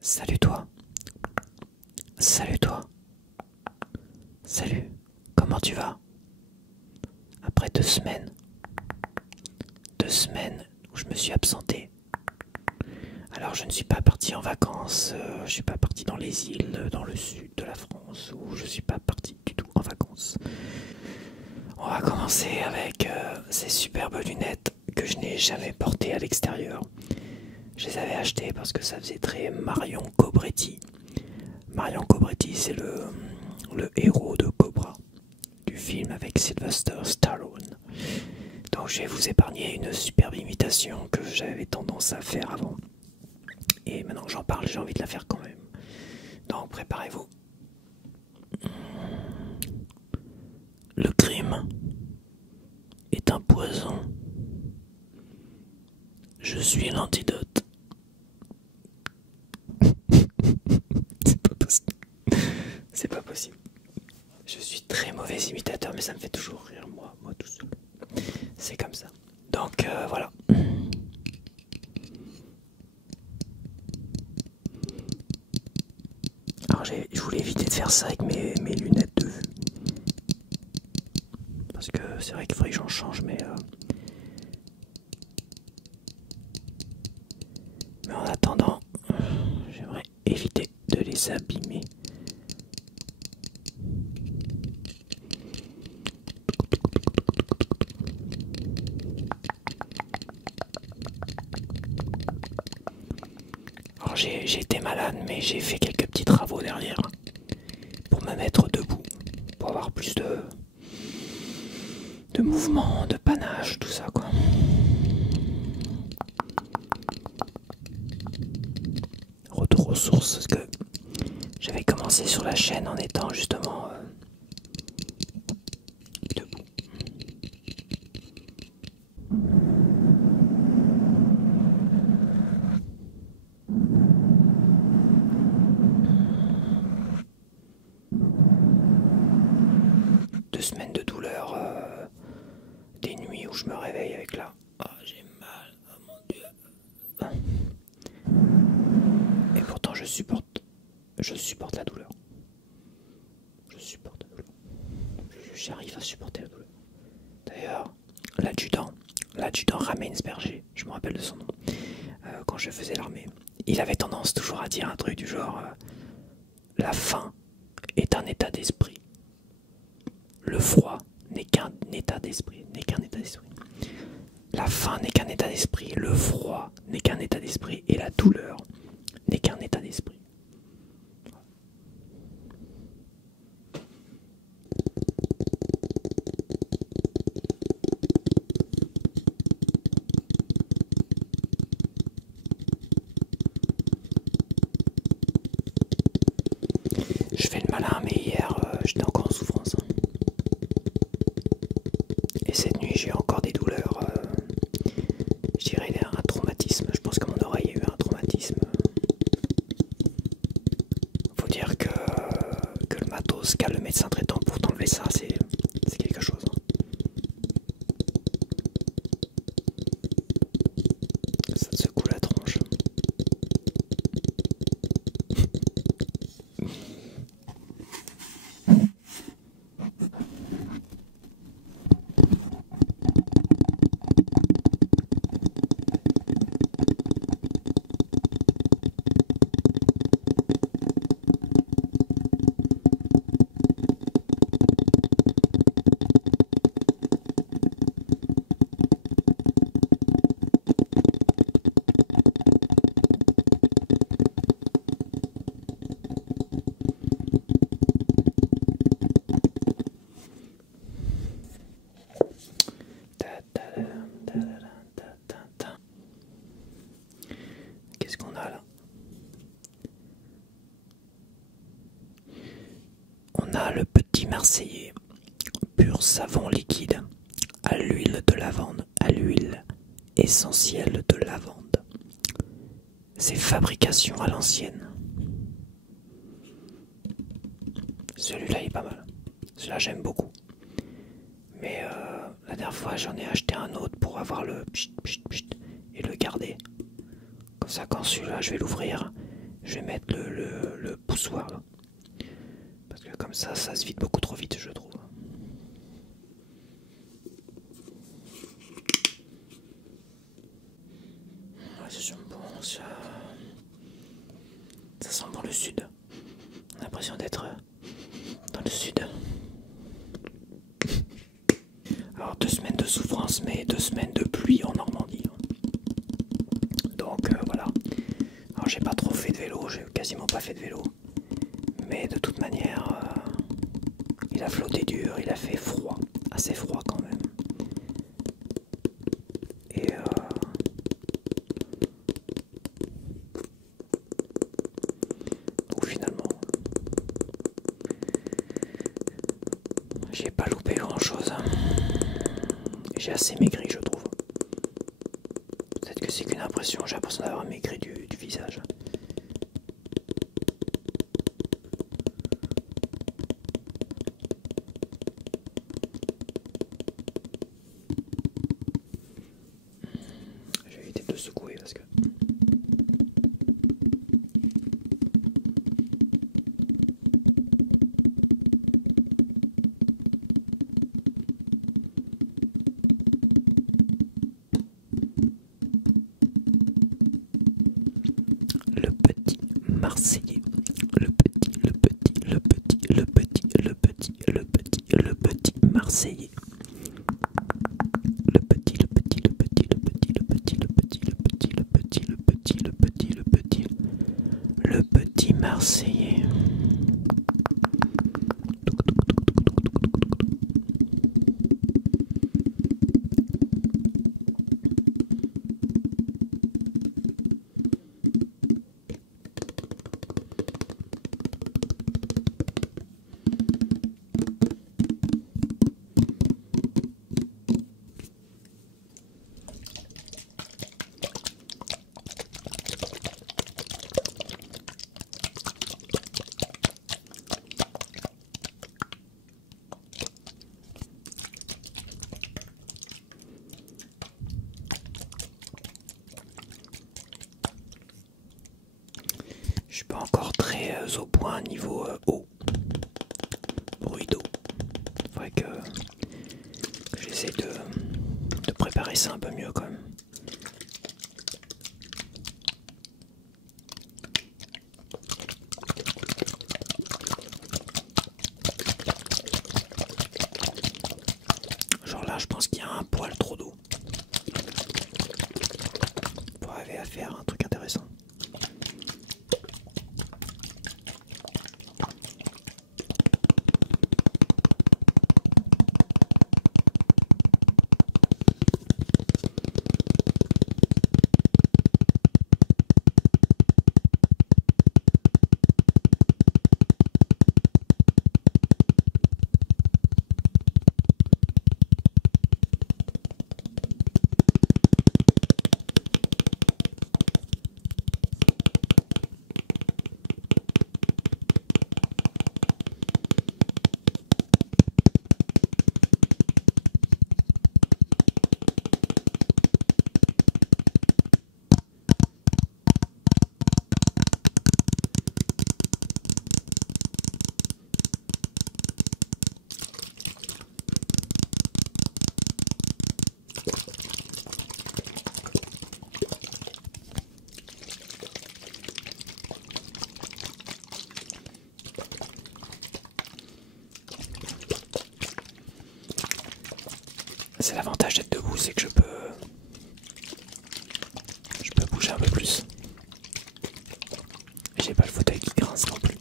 Salut toi. Salut toi. Salut. Comment tu vas? Après 2 semaines. 2 semaines où je me suis absenté. Alors je ne suis pas parti en vacances. Je suis pas parti dans les îles, dans le sud de la France, ou je suis pas parti du tout en vacances. On va commencer avec ces superbes lunettes que je n'ai jamais portées à l'extérieur. Je les avais achetées parce que ça faisait très Marion Cobretti. Marion Cobretti, c'est le héros de Cobra, du film avec Sylvester Stallone. Donc je vais vous épargner une superbe imitation que j'avais tendance à faire avant. Et maintenant que j'en parle, j'ai envie de la faire quand même. Donc préparez-vous. Le crime est un poison. Je suis l'antidote. C'est pas possible. C'est pas possible. Je suis très mauvais imitateur, mais ça me fait toujours rire, moi tout seul. C'est comme ça. Donc voilà. Alors je voulais éviter de faire ça avec mes lunettes de vue. Parce que c'est vrai qu'il faudrait que j'en change, mais en attendant, j'aimerais éviter de les abîmer. Alors j'ai été malade, mais j'ai fait quelques petits travaux derrière pour me mettre debout, pour avoir plus de mouvement, de panache, tout ça quoi. Retour aux sources, parce que j'avais commencé sur la chaîne en étant justement debout. Deux semaines de douleur, des nuits où je me réveille avec là. Ah, j'ai mal, oh mon dieu. Et pourtant je supporte la douleur. Je supporte la douleur. J'arrive à supporter la douleur. D'ailleurs, l'adjudant Ramensberger, je me rappelle de son nom, quand je faisais l'armée, il avait tendance toujours à dire un truc du genre la faim est un état d'esprit. Le froid n'est qu'un état d'esprit. La faim n'est qu'un état d'esprit. Le froid n'est qu'un état d'esprit. Et la douleur n'est qu'un état d'esprit. Je fais le malin, mais hier, j'étais encore en souffrance. Et cette nuit, j'ai encore des douleurs. Je dirais un traumatisme. Je pense que mon oreille a eu un traumatisme. Faut dire que le matos qu'a le médecin traitant pour t'enlever ça, c'est quelque chose. Ça te secoue la tronche. Qu'est-ce qu'on a là? On a le petit Marseillais, pur savon liquide, à l'huile de lavande, à l'huile essentielle de lavande. C'est fabrication à l'ancienne. Celui-là il est pas mal. Celui-là j'aime beaucoup. Mais la dernière fois j'en ai acheté un autre pour avoir le pchit, pchit, pchit, et le garder. Comme ça quand celui-là je vais l'ouvrir, Je vais mettre le poussoir là. Parce que comme ça se vide beaucoup trop vite, je trouve. Ouais, ça sent bon, ça sent bon le sud. On a l'impression d'être dans le sud. Alors 2 semaines de souffrance, mais 2 semaines de pluie en Normandie. Donc voilà. Alors j'ai pas trop fait de vélo, j'ai quasiment pas fait de vélo. Mais de toute manière, il a flotté dur, il a fait froid, assez froid quand même. Et donc finalement, j'ai pas loupé grand chose. J'ai assez maigri, je trouve. Peut-être que c'est qu'une impression, j'ai l'impression d'avoir maigri du visage. Je vais éviter de le secouer parce que... Le petit Marseillais, le petit Marseillais. Le petit Marseillais. Je suis pas encore très au point niveau eau, bruit d'eau. Faudrait que j'essaie de préparer ça un peu mieux quand même. Genre là, je pense qu'il y a un poil trop d'eau pour arriver à faire un truc intéressant. C'est l'avantage d'être debout, c'est que je peux bouger un peu plus. J'ai pas le fauteuil qui grince non plus.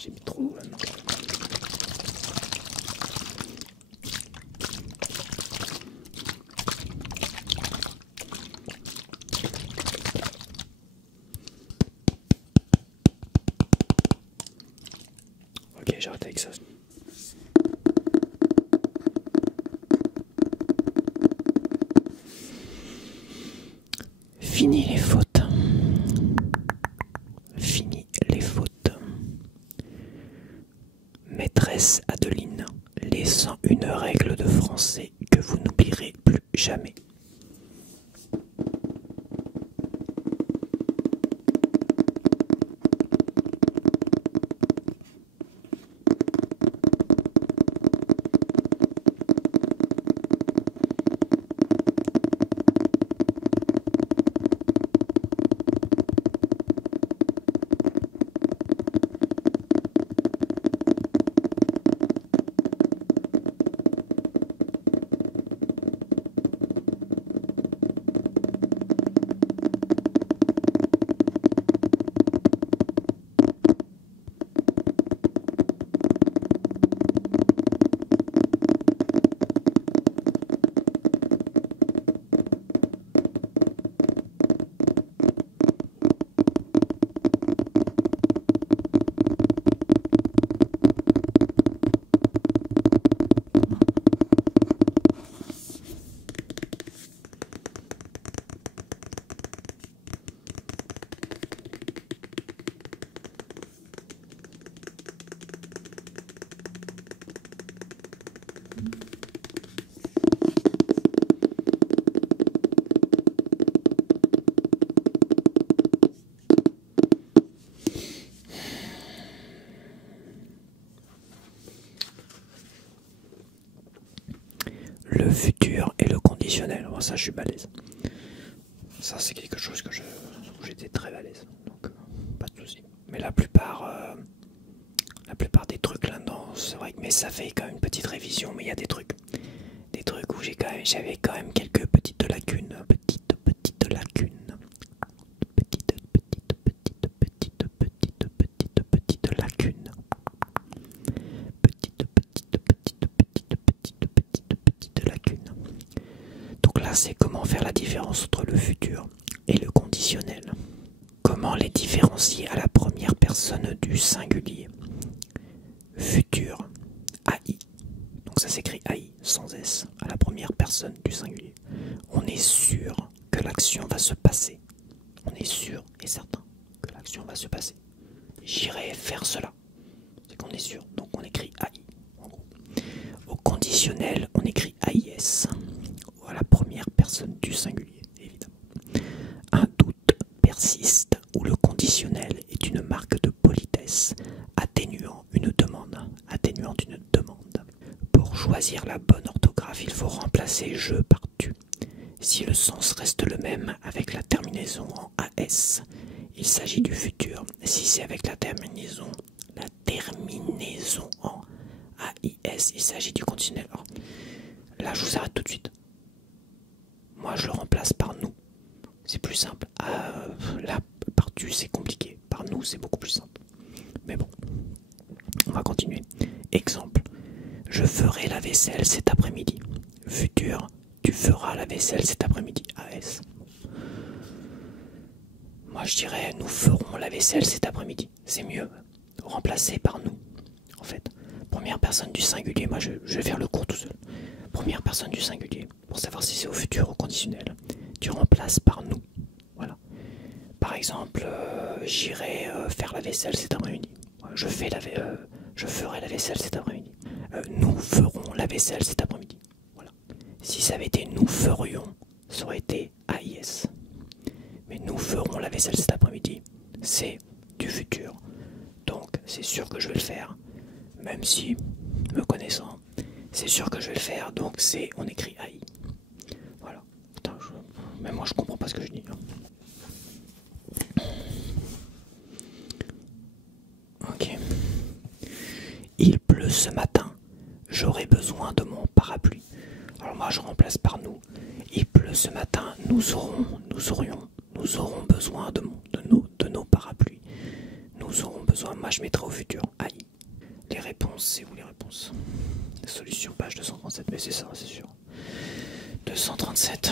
J'ai mis trop maintenant. Ok, j'arrête avec ça. Fini les fautes. Fini les fautes. Maîtresse Adeline, les 101 jamais. Le futur et le conditionnel. Bon, ça, je suis balèze. Ça, c'est quelque chose où j'étais très balèze. Donc, pas de soucis. Mais la plupart des trucs là-dedans, c'est vrai que mais ça fait quand même une petite révision. Mais il y a des trucs où j'avais quand même quelques petites lacunes. Petites lacunes. Petites lacunes. Petite lacune. Donc là, c'est comment faire la différence entre le futur et le conditionnel. Comment les différencier à la première personne du singulier. Futur, AI. Donc ça s'écrit AI sans S, à la première personne du singulier. On est sûr que l'action va se passer. On est sûr et certain que l'action va se passer. J'irai faire cela. C'est qu'on est sûr. Donc on écrit AI. En gros. Au conditionnel, on écrit AIS. À la première personne du singulier, évidemment. Un doute persiste où le conditionnel est une marque de politesse, atténuant une demande. Pour choisir la bonne orthographe, il faut remplacer je par tu. Si le sens reste le même avec la terminaison en AS, il s'agit du futur. Si c'est avec la terminaison en AIS, il s'agit du conditionnel. Alors, là, je vous arrête tout de suite. Moi, je le remplace par nous. C'est plus simple. Là, par tu, c'est compliqué. Par nous, c'est beaucoup plus simple. Mais bon, on va continuer. Exemple. Je ferai la vaisselle cet après-midi. Futur. Tu feras la vaisselle cet après-midi. AS. Moi, je dirais nous ferons la vaisselle cet après-midi. C'est mieux. Remplacé par nous. En fait. Première personne du singulier. Moi, je vais faire le cours tout seul. Première personne du singulier. Pour savoir si c'est au futur ou au conditionnel. Tu remplaces par nous. Voilà. Par exemple, j'irai faire la vaisselle cet après-midi. Je ferai la vaisselle cet après-midi. Nous ferons la vaisselle cet après-midi. Voilà. Si ça avait été nous ferions, ça aurait été AIS. Mais nous ferons la vaisselle cet après-midi, c'est du futur. Donc c'est sûr que je vais le faire. Même si, me connaissant, c'est sûr que je vais le faire. Donc on écrit AI. Voilà. Putain, même moi je comprends pas ce que je dis. Ok. Il pleut ce matin. J'aurai besoin de mon parapluie. Alors moi je remplace par nous. Il pleut ce matin. Nous aurons besoin de nos parapluies. Nous aurons besoin. Moi je mettrai au futur. Aïe. Les réponses, c'est où les réponses? Solution page 237. Mais c'est ça, c'est sûr. 237.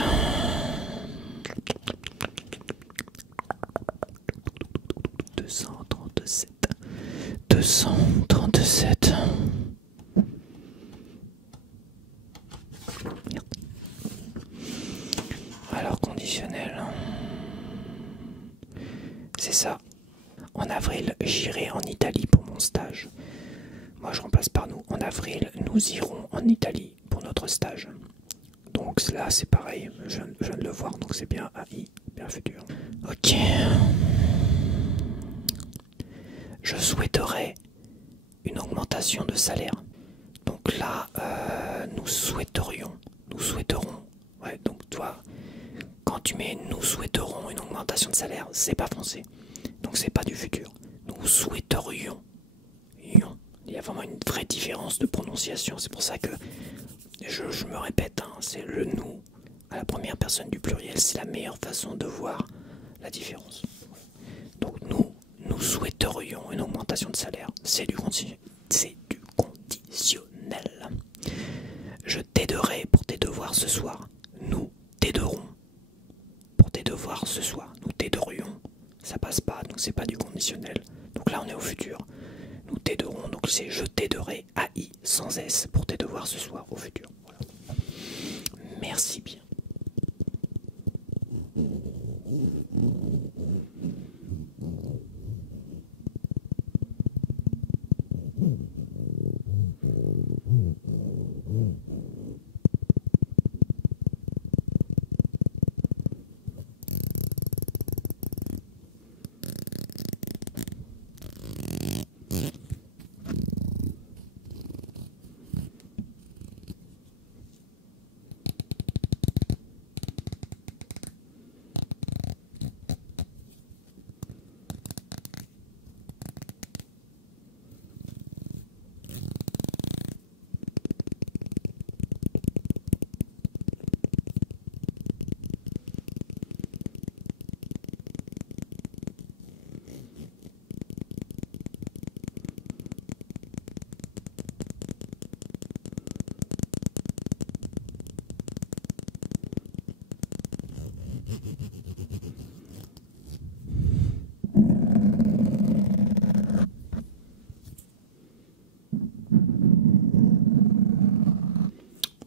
237. Merde. Alors conditionnel. C'est ça. En avril, j'irai en Italie pour mon stage. Moi je remplace par nous. En avril, nous irons en Italie pour notre stage. Donc là c'est pareil, je viens de le voir, donc c'est bien AI, bien futur. Ok. Je souhaiterais une augmentation de salaire. Donc là, nous souhaiterions, nous souhaiterons. Ouais, donc toi, quand tu mets nous souhaiterons une augmentation de salaire, c'est pas français. Donc c'est pas du futur. Nous souhaiterions. Il y a vraiment une vraie différence de prononciation. C'est pour ça que je me répète, hein, c'est le nous à la première personne du pluriel. C'est la meilleure façon de voir la différence. Donc nous souhaiterions une augmentation de salaire. C'est du conditionnel. Je t'aiderai pour tes devoirs ce soir. Nous t'aiderons pour tes devoirs ce soir. Nous t'aiderions. Ça passe pas, donc c'est pas du conditionnel. Donc là on est au futur. Nous t'aiderons, donc c'est je t'aiderai AI sans S pour tes devoirs ce soir au futur. Voilà. Merci bien.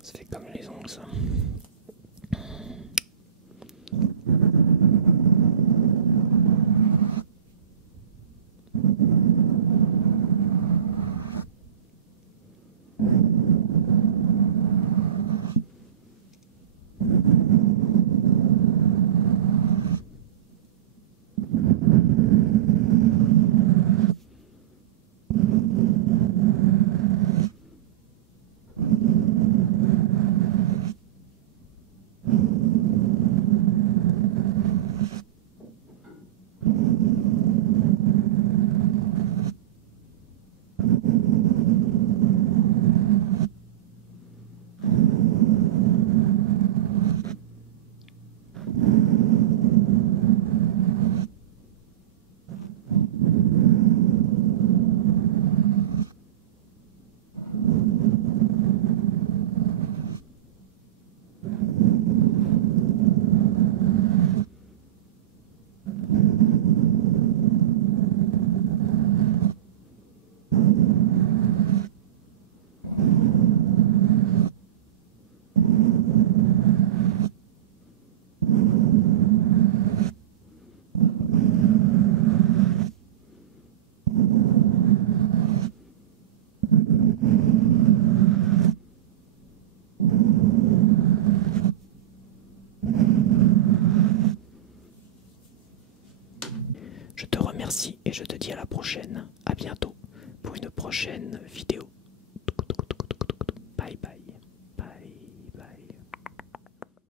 Ça fait comme les ongles ça. Je te remercie et je te dis à la prochaine. À bientôt pour une prochaine vidéo.